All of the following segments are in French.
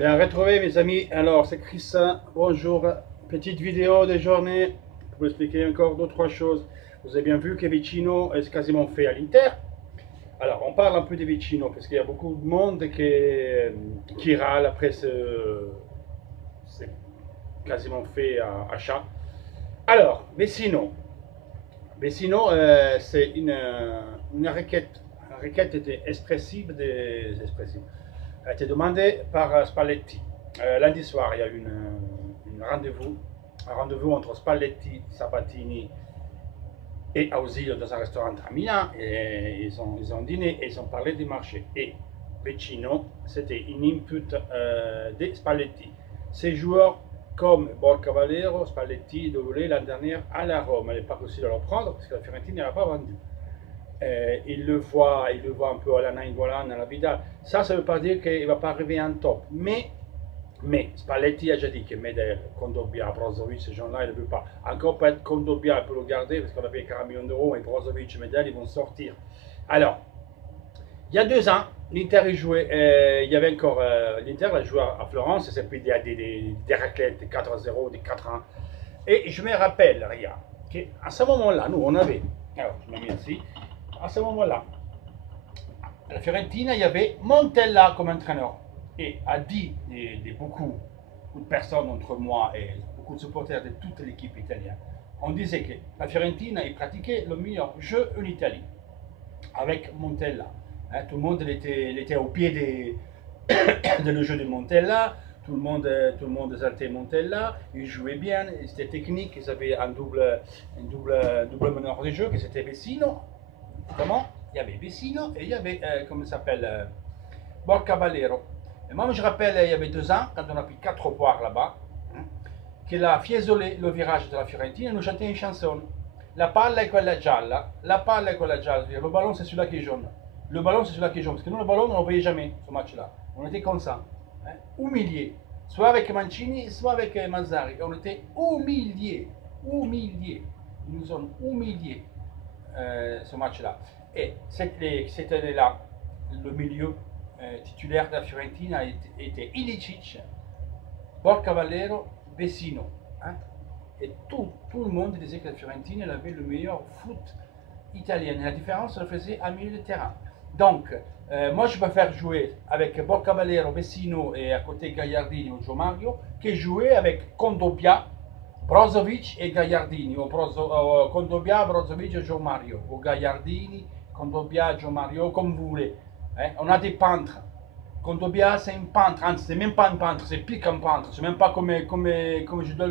Bien retrouvé mes amis, alors c'est Christin, bonjour, petite vidéo de journée pour vous expliquer encore deux, trois choses. Vous avez bien vu que Vicino est quasiment fait à l'Inter. Alors on parle un peu de Vicino parce qu'il y a beaucoup de monde qui râle après c'est quasiment fait à achat. Alors, Vecino, c'est une requête était expressive, a été demandée par Spalletti. Lundi soir, il y a eu un rendez-vous entre Spalletti, Sabatini et Ausilio dans un restaurant à Milan. Et ils ont dîné et ils ont parlé du marché. Et Vecino, c'était une input de Spalletti. Ces joueurs comme Borca Valero, Spalletti, voulait l'année dernière à la Rome. Elle n'est pas réussi à le prendre parce que la Fiorentina ne l'a pas vendu. Il le voit un peu à la Nainggolan, à la Vidal. Ça ne veut pas dire qu'il ne va pas arriver en top. Mais Spalletti a déjà dit que Medel, Kondogbia, Brozovic, ces gens-là, il ne veut pas. Encore peut-être Kondogbia peut le garder parce qu'on a payé 40 millions d'euros et Brozovic et Medel, ils vont sortir. Alors, il y a 2 ans, l'Inter il y avait encore l'Inter a joué à Florence, et c'est puis des raclettes, des 4-0, des 4-1. Et je me rappelle, regarde, qu'à ce moment-là, nous on avait, alors je me mets ici, à ce moment-là, à la Fiorentina, il y avait Montella comme entraîneur. Et a dit beaucoup de personnes entre moi et beaucoup de supporters de toute l'équipe italienne, on disait que la Fiorentina il pratiquait le meilleur jeu en Italie avec Montella. Hein, tout le monde il était au pied de le jeu de Montella. Tout le monde exaltait Montella. Ils jouaient bien, ils étaient techniques, ils avaient un double meneur de jeu qui c'était Vecino. Comment? Il y avait Vecino et il y avait, comment ça s'appelle, Borca Valero. Et moi, je rappelle, il y avait 2 ans, quand on a pris 4 poires là-bas, hein, qu'il a fiesole le virage de la Fiorentina et nous chantait une chanson. La palla è quella gialla, la palla è quella gialla, le ballon c'est celui-là qui est jaune. Le ballon c'est celui-là qui est jaune, parce que nous le ballon on ne le voyait jamais ce match-là. On était comme ça, hein, humiliés, soit avec Mancini, soit avec Mazzari. On était humiliés. Ils nous ont humiliés ce match-là. Et c'était là, le milieu titulaire de la Fiorentina était Ilicic, Borca Valero, Vecino. Hein? Et tout le monde disait que la Fiorentina avait le meilleur foot italien. Et la différence, elle faisait à milieu de terrain. Donc, moi, je préfère jouer avec Borca Valero, Vecino et à côté Gagliardini ou Gio Mario que jouer avec Kondogbia, Brozovic et Gagliardini, ou Kondogbia, Brozovic et Gio Mario, ou Gagliardini, Kondogbia, Gio Mario, comme vous voulez. Hein? On a des peintres. Kondogbia, c'est un peintre, c'est même pas un peintre, c'est pire qu'un peintre, c'est même pas comme je dois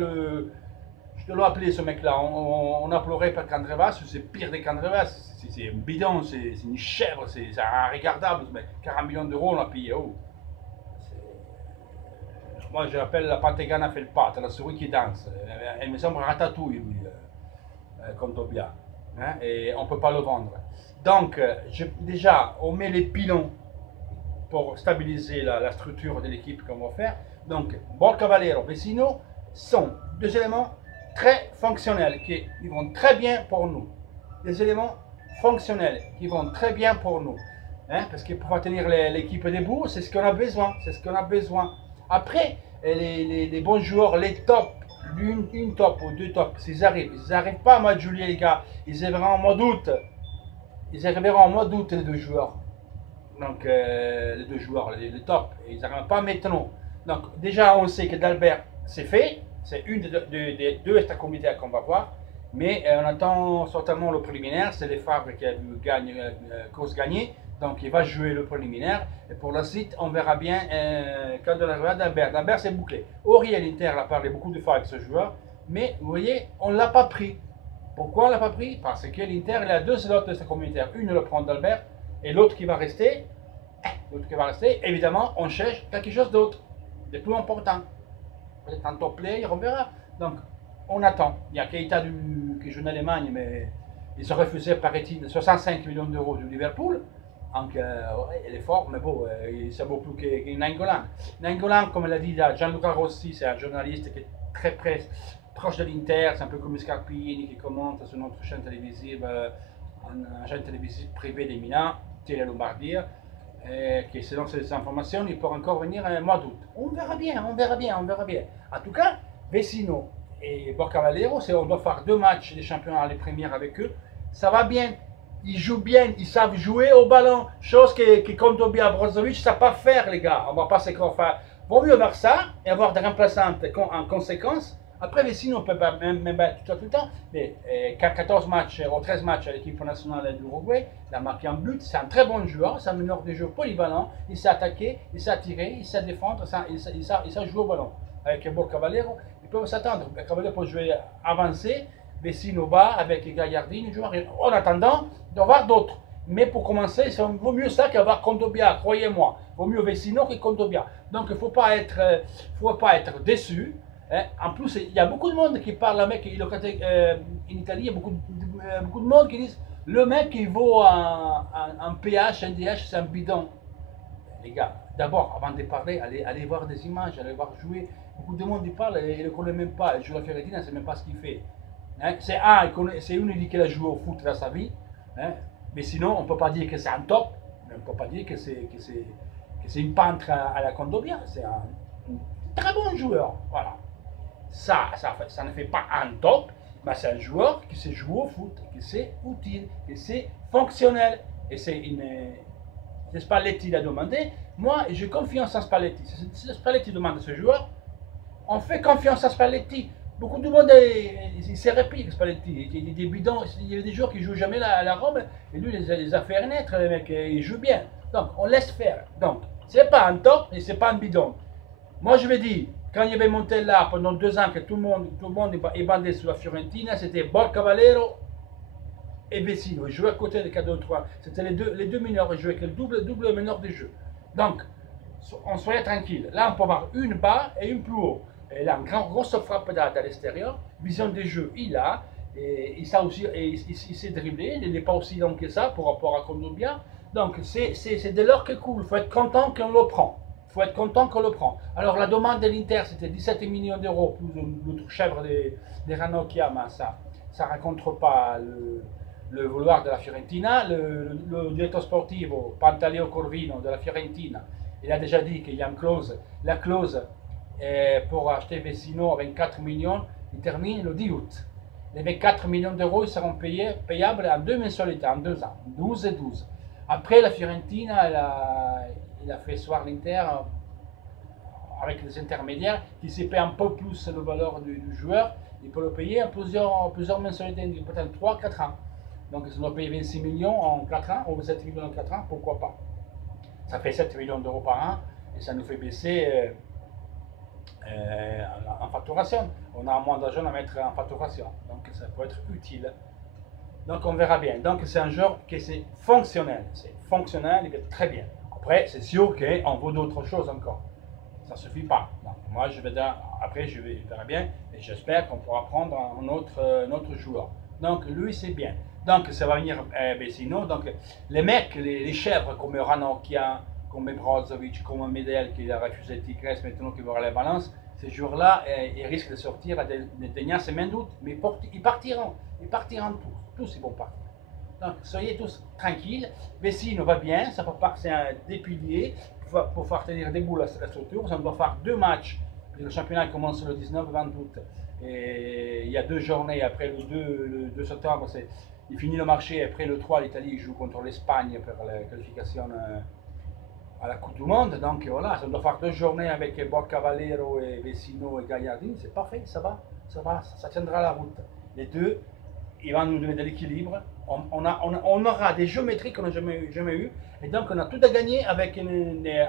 l'appeler ce mec-là. On a pleuré par Candrevas, c'est pire des Candrevas, c'est un bidon, c'est une chèvre, c'est regardable ce mec. 40 millions d'euros on l'a payé. Oh. Moi je l'appelle la Pantegana fait le pâte, la souris qui danse. Elle me semble ratatouille lui, Kondogbia. Hein, et on ne peut pas le vendre. Donc déjà on met les pilons pour stabiliser la structure de l'équipe qu'on va faire. Donc, Borca Valero, Vecino sont 2 éléments très fonctionnels qui vont très bien pour nous. Des éléments fonctionnels qui vont très bien pour nous. Hein, parce que pour tenir l'équipe debout, c'est ce qu'on a besoin. C'est ce qu'on a besoin. Après, les bons joueurs, les tops, une top ou 2 tops, s'ils n'arrivent pas à mois de juillet, les gars, ils arriveront en mois d'août. Ils arriveront en mois d'août, les 2 joueurs. Donc, les 2 joueurs, les top, ils n'arrivent pas maintenant. Donc, déjà, on sait que d'Albert, c'est fait. C'est une des 2 extracommunautaires qu'on va voir. Mais on attend certainement le préliminaire. C'est les Favre qui a vu cause gagner. Donc, il va jouer le préliminaire. Et pour la suite, on verra bien quand on arrivera d'Albert. D'Albert, c'est bouclé. Auriel Inter a parlé beaucoup de fois avec ce joueur. Mais, vous voyez, on ne l'a pas pris. Pourquoi on ne l'a pas pris? Parce que l'Inter, il a 2 slots extracommunautaires. Une le prend d'Albert. Et l'autre qui va rester, évidemment, on cherche quelque chose d'autre, de plus important. Peut-être un top player, on verra. Donc, on attend. Il y a Keita qui joue en Allemagne, mais ils ont refusé, paraît-il, 65 millions d'euros du Liverpool. Donc, ouais, il est fort, mais bon, ça vaut plus que Nainggolan. Nainggolan, comme l'a dit Gianluca Rossi, c'est un journaliste qui est très proche de l'Inter, c'est un peu comme Scarpini qui commente sur notre chaîne télévisive, une chaîne télévisive privée de Milan. Télé Lombardia. qui selon ces informations, il peut encore venir un mois d'août. On verra bien, on verra bien, on verra bien. En tout cas, Vecino et Borca Valero, on doit faire 2 matchs des championnats les premières avec eux. Ça va bien. Ils jouent bien, ils savent jouer au ballon, chose que Kondobia Brozovic ne savent pas faire, les gars. On va pas se faire. Vaut mieux avoir ça et avoir des remplaçantes en conséquence. Après, Vecino, on peut pas même battre tout le temps, mais 14 matchs ou 13 matchs à l'équipe nationale d'Uruguay, il a marqué un but, c'est un très bon joueur, c'est un meneur de jeu polyvalent, il sait attaquer, il sait tirer, il sait défendre, il sait jouer au ballon. Avec Borca Valero, ils peuvent s'attendre. Cavaliero peut jouer avancé, Vecino bas avec Gagliardini, en attendant d'avoir d'autres. Mais pour commencer, il vaut mieux ça qu'avoir Kondobia, croyez-moi. Il vaut mieux Vecino que Kondobia. Donc il ne faut pas être déçu. Hein. En plus, il y a beaucoup de monde qui parle, mec, en Italie, il y a beaucoup de monde qui disent le mec il vaut un PH, un DH, c'est un bidon. Les gars, d'abord, avant de parler, allez voir des images, allez voir jouer. Beaucoup de monde y parle et il ne le connaît même pas. Il joue la Fiorentina, il ne sait même pas ce qu'il fait. Hein? C'est une idée qu'il a joué au foot dans sa vie. Hein? Mais sinon, on ne peut pas dire que c'est un top. Mais on ne peut pas dire que c'est une peintre à la Condobia. C'est un très bon joueur. Voilà. Ça ne fait pas un top, mais c'est un joueur qui sait jouer au foot, qui c'est utile, qui c'est fonctionnel. Et c'est Spalletti l'a demandé. Moi, j'ai confiance en Spalletti. Si Spalletti demande à ce joueur, on fait confiance à Spalletti. Beaucoup de monde s'est réplique Spalletti. Il y a des bidons, il y a des joueurs qui jouent jamais à la Rome, et lui, il les a fait naître, les mecs, il joue bien. Donc, on laisse faire. Donc, c'est pas un top et c'est pas un bidon. Moi, je vais dire, quand il y avait monté là pendant 2 ans que tout le monde est bandé sur la Fiorentina, c'était Borca Valero et Vecino. Ils jouaient à côté des 4-2-3. C'était les deux mineurs, ils jouaient avec le double meneur de jeu. Donc, on soyait tranquille. Là, on peut avoir une bas et une plus haut. Il a une grosse frappe à l'extérieur, vision des jeux, il a, et il sait dribbler, il n'est pas aussi long que ça par rapport à Kondobia. Donc c'est de l'or qui coule, il faut être content qu'on le prend. Il faut être content qu'on le prend. Alors la demande de l'Inter, c'était 17 millions d'euros, plus l'autre chèvre des Ranocchia, mais ça ne rencontre pas le vouloir de la Fiorentina. Le directeur sportif, Pantaleo Corvino de la Fiorentina, il a déjà dit qu'il y a une clause, la clause pour acheter Vecino à 24 millions, il termine le 10 août. Les 24 millions d'euros ils seront payables en 2 mensualités, en 2 ans, 12 et 12. Après, la Fiorentina, il a fait soir l'Inter avec des intermédiaires qui se paient un peu plus la valeur du joueur. Il peut le payer en plusieurs mensualités, peut-être 3-4 ans. Donc, ils doit payer 26 millions en 4 ans, ou 27 millions en 4 ans, pourquoi pas. Ça fait 7 millions d'euros par an et ça nous fait baisser en facturation. On a moins d'argent à mettre en facturation, donc ça peut être utile. Donc on verra bien. Donc c'est un genre qui est fonctionnel, il est très bien. Après c'est sûr qu'on veut d'autres choses encore. Ça ne suffit pas. Donc, moi je vais dire, après je verrai bien et j'espère qu'on pourra prendre un autre joueur. Donc lui c'est bien. Donc ça va venir Vecino. Donc les mecs, les chèvres comme Ranocchia, comme Brozovic, comme Medel qui a refusé Tigres, maintenant qui va avoir la balance, ces jours-là, ils risquent de sortir à des dernières semaines d'août, mais ils partiront tous ils vont partir. Donc soyez tous tranquilles, Vecino va bien, c'est un des piliers pour faire tenir debout la structure. Ça doit faire 2 matchs, le championnat commence le 19-20 août, et il y a 2 journées après le 2 septembre, il finit le marché, après le 3, l'Italie joue contre l'Espagne pour la qualification à la Coupe du Monde. Donc voilà, ça doit faire 2 journées avec Borca Valero et Vecino et Gagliardini, c'est parfait, ça tiendra la route. Les deux, ils vont nous donner de l'équilibre. On aura des géométries qu'on n'a jamais eu, et donc on a tout à gagner avec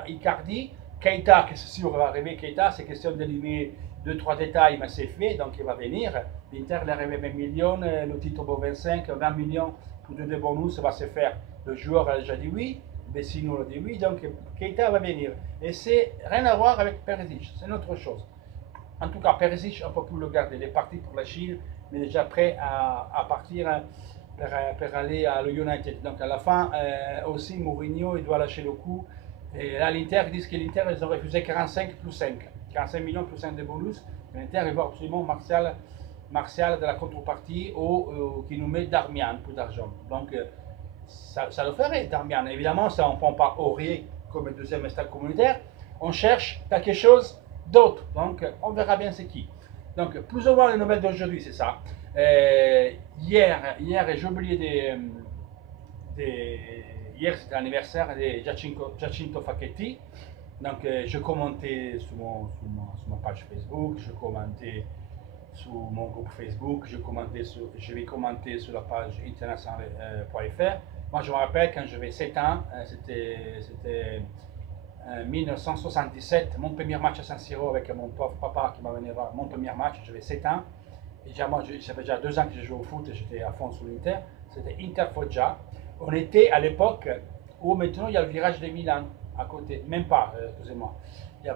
Icardi, Keita, que c'est sûr va arriver. Keita, c'est question d'éliminer 2-3 détails, mais c'est fait, donc il va venir. L'Inter est arrivé 20 millions, le titre pour 25, 20 millions pour 2 bonus, ça va se faire. Le joueur a déjà dit oui. Vecino l'a dit oui, donc Keita va venir. Et c'est rien à voir avec Perisic, c'est une autre chose. En tout cas, Perisic, on ne peut plus le garder. Il est parti pour la Chine, mais déjà prêt à partir pour aller à United. Donc à la fin, aussi Mourinho, il doit lâcher le coup. Et là, l'Inter, ils disent que l'Inter, ils ont refusé 45 plus 5. 45 millions plus 5 de bonus. L'Inter, il veut absolument Martial de la contrepartie ou qui nous met Darmian, plus d'argent. Donc, ça le ferait, Darmian. Évidemment, ça on ne prend pas Aurier comme deuxième stade communautaire. On cherche quelque chose d'autre. Donc, on verra bien c'est qui. Donc, plus ou moins les nouvelles d'aujourd'hui, c'est ça. Hier j'ai oublié hier c'était l'anniversaire de Giacinto Facchetti. Donc, je commentais sur ma page Facebook, je commentais sur mon groupe Facebook, je vais commenter sur la page internationale.fr. Moi, je me rappelle quand j'avais 7 ans, c'était 1977, mon premier match à San Siro avec mon pauvre papa qui m'a venu voir mon premier match, j'avais 7 ans. Et ça fait déjà 2 ans que je joue au foot et j'étais à fond sur l'Inter. C'était Inter Foggia. On était à l'époque où maintenant il y a le virage de Milan à côté, même pas, excusez-moi. Vous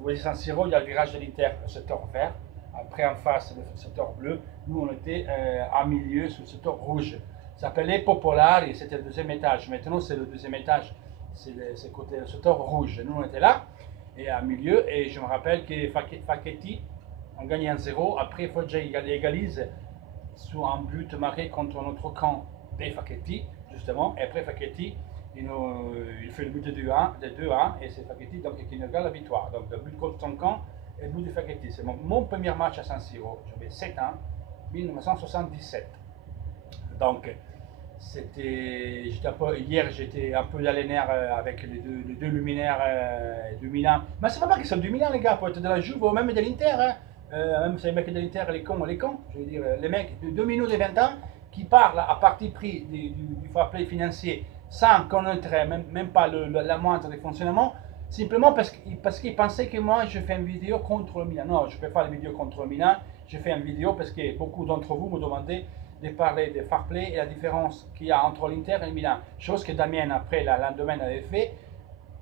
voyez San Siro, il y a le virage de l'Inter, le secteur vert. Après en face, le secteur bleu. Nous on était en milieu sur le secteur rouge. Ça s'appelait Popolari, c'était le deuxième étage. Maintenant c'est le deuxième étage, c'est le secteur rouge. Nous on était là, et en milieu, et je me rappelle que Facchetti, on gagne 1-0. Après Foggia égalise sur un but marqué contre notre camp de Facchetti, justement. Et après Facchetti, il fait le but de 2-1, et c'est Facchetti donc, qui nous gagne la victoire. Donc le but contre son camp et le but de Facchetti. C'est mon premier match à San Siro. J'avais 7 ans, 1977. Donc, hier j'étais un peu dans les nerfs avec les deux luminaires du Milan. Mais c'est pas qu'ils sont du Milan, les gars, pour être de la Juve ou même de l'Inter. Hein. Même les mecs de l'Inter, les cons, je veux dire, les mecs de 2 minutes et 20 ans qui parlent à parti pris du fair play financier sans connaître même pas la moindre des fonctionnements, simplement parce qu'ils pensaient que moi je fais une vidéo contre le Milan. Non, je ne fais pas de vidéo contre le Milan, je fais une vidéo parce que beaucoup d'entre vous me demandaient de parler de fair play et la différence qu'il y a entre l'Inter et le Milan. Chose que Damien, après, le lendemain, avait fait.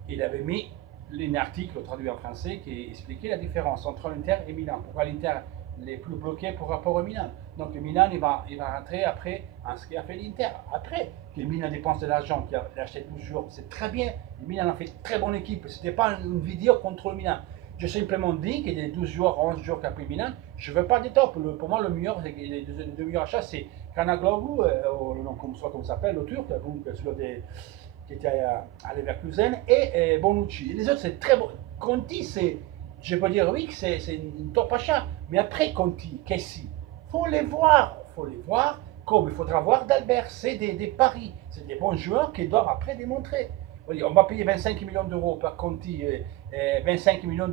Il avait mis un article traduit en français qui expliquait la différence entre l'Inter et Milan. Pourquoi l'Inter est plus bloqué par rapport au Milan. Donc le Milan, il va rentrer après en ce qu'a fait l'Inter. Après que le Milan dépense de l'argent, qu'il a acheté 12 joueurs, c'est très bien. Le Milan a fait une très bonne équipe. Ce n'était pas une vidéo contre le Milan. Je simplement dit qu'il y a des 12 joueurs, 11 joueurs qu'a pris Milan. Je ne veux pas des tops. Pour moi, le meilleur, les deux meilleurs achats, c'est Kanaglogu, comme ça s'appelle, le Turc, celui qui était à Leverkusen, et Bonucci. Et les autres, c'est très bon. Conti, je peux dire oui que c'est une top achat. Mais après Conti, Kessi, faut les voir. Comme il faudra voir d'Albert. C'est des paris. C'est des bons joueurs qui doivent après démontrer. On va payer 25 millions d'euros par Conti, 25 millions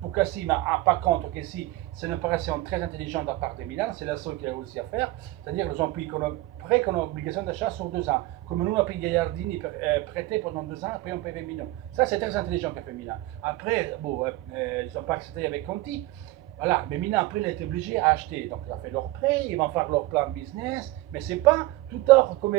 pour Kessi, mais par contre, Kessi, c'est une opération très intelligente de la part de Milan, c'est la seule qu'il a réussi à faire. C'est-à-dire qu'ils ont pris qu'on a obligation d'achat sur 2 ans. Comme nous, on a pris Gagliardini prêté pendant 2 ans, après on paye 20 millions. Ça, c'est très intelligent qu'a fait Milan. Après, bon, ils n'ont pas accepté avec Conti. Voilà, mais Milan, après, il a été obligé à acheter. Donc, ils ont fait leur prêt, ils vont faire leur plan business, mais c'est pas tout tort comme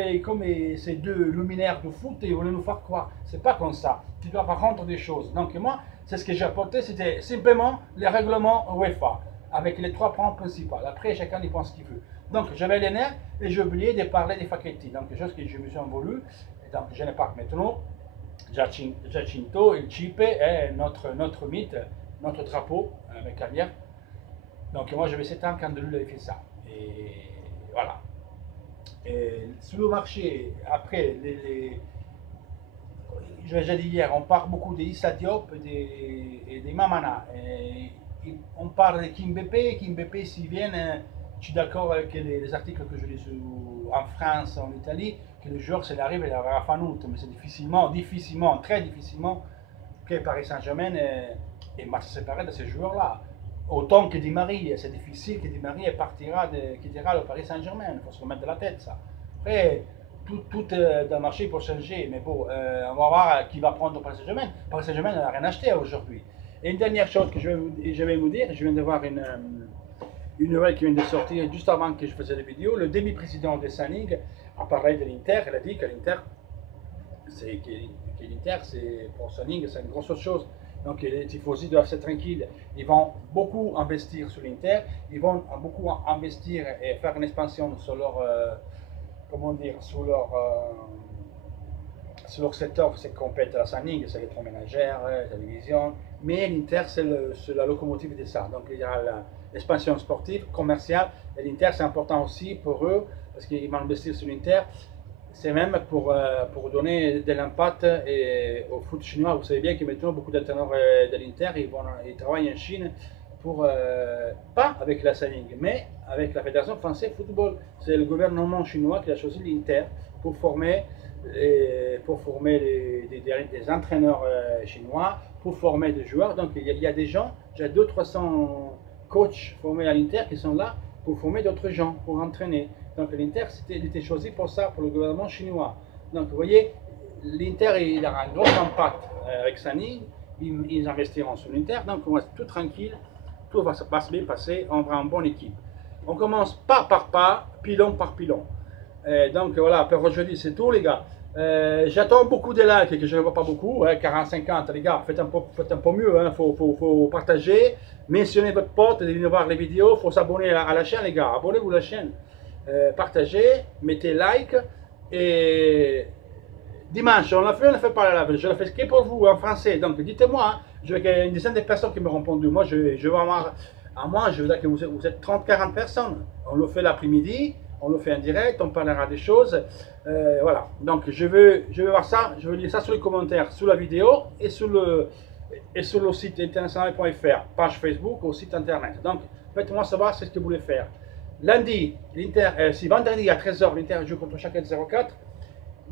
ces deux luminaires de foot et ils voulaient nous faire croire. C'est pas comme ça. Tu dois rendre des choses. Donc, moi, c'est ce que j'ai apporté, c'était simplement les règlements UEFA, avec les 3 points principaux. Après, chacun y pense ce qu'il veut. Donc, j'avais les nerfs et j'ai oublié de parler des Facchetti. Donc, chose que je me suis envolé, et donc je ne parle maintenant. Giacinto, il Cipe est notre mythe, notre drapeau, avec carrière. Donc moi j'avais 7 ans quand lui avait fait ça. Et voilà. Et sur le marché, après, je l'ai déjà dit hier, on parle beaucoup des Issa Diop et des Mamana. Et on parle de Kimpembe s'ils viennent, je suis d'accord avec les articles que je lis en France, en Italie, que le joueur s'il arrive, il aura fin août, mais c'est très difficilement que Paris Saint-Germain est match séparé de ces joueurs-là. Autant que Di Maria, c'est difficile que Di Maria quittera le Paris Saint-Germain, il faut se remettre de la tête ça. Après, tout dans le marché pour changer, mais bon, on va voir qui va prendre le Paris Saint-Germain. Paris Saint-Germain n'a rien acheté aujourd'hui. Et une dernière chose que je vais vous dire, je viens de voir une nouvelle qui vient de sortir juste avant que je faisais la vidéo. Le demi-président de Sanig a parlé de l'Inter, il a dit que l'Inter, pour Sanig, c'est une grosse chose. Donc les tifosi doivent être tranquilles. Ils vont beaucoup investir sur l'Inter. Ils vont beaucoup investir et faire une expansion sur leur, sur leur secteur. C'est compète à la Sanig, c'est l'électroménagère, la télévision. Mais l'Inter, c'est la locomotive de ça. Donc il y a l'expansion sportive, commerciale. Et l'Inter, c'est important aussi pour eux parce qu'ils vont investir sur l'Inter. c'est même pour donner de l'impact au foot chinois. Vous savez bien que maintenant beaucoup d'entraîneurs de l'Inter ils travaillent en Chine pour pas avec la Saling, mais avec la Fédération française de football. C'est le gouvernement chinois qui a choisi l'Inter pour former, des entraîneurs chinois, pour former des joueurs. Donc il y a des gens, j'ai 200-300 coachs formés à l'Inter qui sont là pour former d'autres gens, pour entraîner. Donc l'Inter, il était choisi pour ça, pour le gouvernement chinois. Donc vous voyez, l'Inter, il a un gros impact avec Saning, ils investiront sur l'Inter, donc on va être tout tranquille, tout va se bien passer, on aura une bonne équipe. On commence pas par pas, pilon par pilon. Donc voilà, pour aujourd'hui c'est tout les gars. J'attends beaucoup de likes, que je ne vois pas beaucoup, 40-50, les gars, faites un peu mieux, il faut partager, mentionnez votre pote, venez voir les vidéos, il faut s'abonner à la chaîne les gars, abonnez-vous à la chaîne, partagez, mettez like, et dimanche, on ne fait pas la live, je la fais que pour vous en français, donc dites-moi, hein, je veux une dizaine de personnes qui me répondent, moi je vais avoir, à moi je veux dire que vous êtes 30-40 personnes, on le fait l'après-midi, on le fait en direct, on parlera des choses, voilà, donc je veux voir ça, je veux lire ça sur les commentaires, sous la vidéo et sur le site international.fr, page Facebook ou site internet, donc faites-moi savoir ce que vous voulez faire. Lundi, si vendredi à 13h, l'Inter joue contre Schalke 04,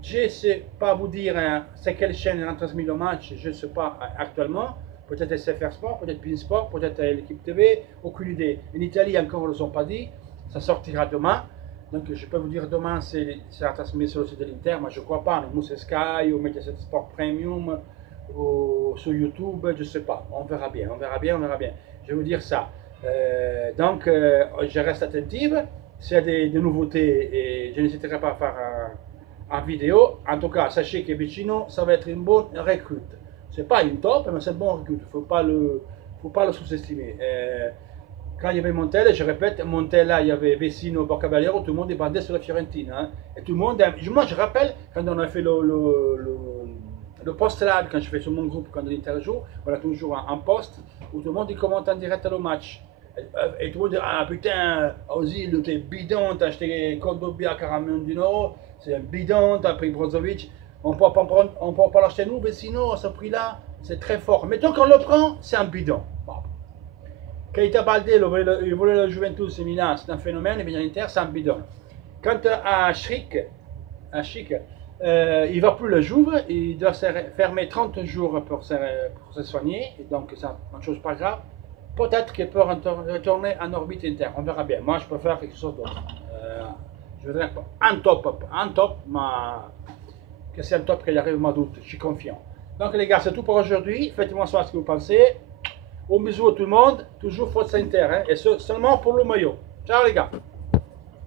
je ne sais pas vous dire hein, c'est quelle chaîne a transmis le match, je ne sais pas actuellement, peut-être SFR Sport, peut-être Beansport, peut-être l'équipe TV, aucune idée. En Italie encore, ils ne l'ont pas dit, ça sortira demain. Donc je peux vous dire demain, c'est transmis sur le site de l'Inter, mais je ne crois pas, nous c'est Sky, ou Mediaset Sport Premium, ou sur YouTube, je ne sais pas, on verra bien, on verra bien, on verra bien. Je vais vous dire ça. Donc je reste attentive, s'il y a des nouveautés, et je n'hésiterai pas à faire en vidéo. En tout cas, sachez que Vicino, ça va être une bonne recrute. C'est pas une top, mais c'est une bonne recrute, il ne faut pas le sous-estimer. Quand il y avait Montella, je répète, Montella, il y avait Vecino, Borcaballero, tout le monde bandait sur la Fiorentina. Hein. Et tout le monde, moi je rappelle, quand on a fait le post-live, quand je fais sur mon groupe, quand l'Inter joue, on a toujours un post où tout le monde commente en direct le match. Et tout le monde dit, ah putain, Ozil, t'es bidon, t'as acheté Kondobia à 40 millions d'euros, c'est un bidon, t'as pris Brozovic, on ne peut pas l'acheter nous, Vecino, à ce prix-là, c'est très fort. Mais tant qu'on le prend, c'est un bidon. Bon. Keita Balde, il voulait la Juventus et Milan, c'est un phénomène, et bien l'Inter, c'est un bidon. Quant à Schrick, il ne va plus le jouer, il doit se fermer 30 jours pour se soigner, et donc c'est une chose pas grave. Peut-être qu'il peut retourner en orbite Inter, on verra bien. Moi, je préfère quelque chose d'autre. Je voudrais un top, mais que c'est un top qu'il arrive, ma doute, je suis confiant. Donc les gars, c'est tout pour aujourd'hui. Faites-moi savoir ce que vous pensez. Un bisou à tout le monde. Toujours Forza Inter, hein, et seulement pour le maillot. Ciao les gars.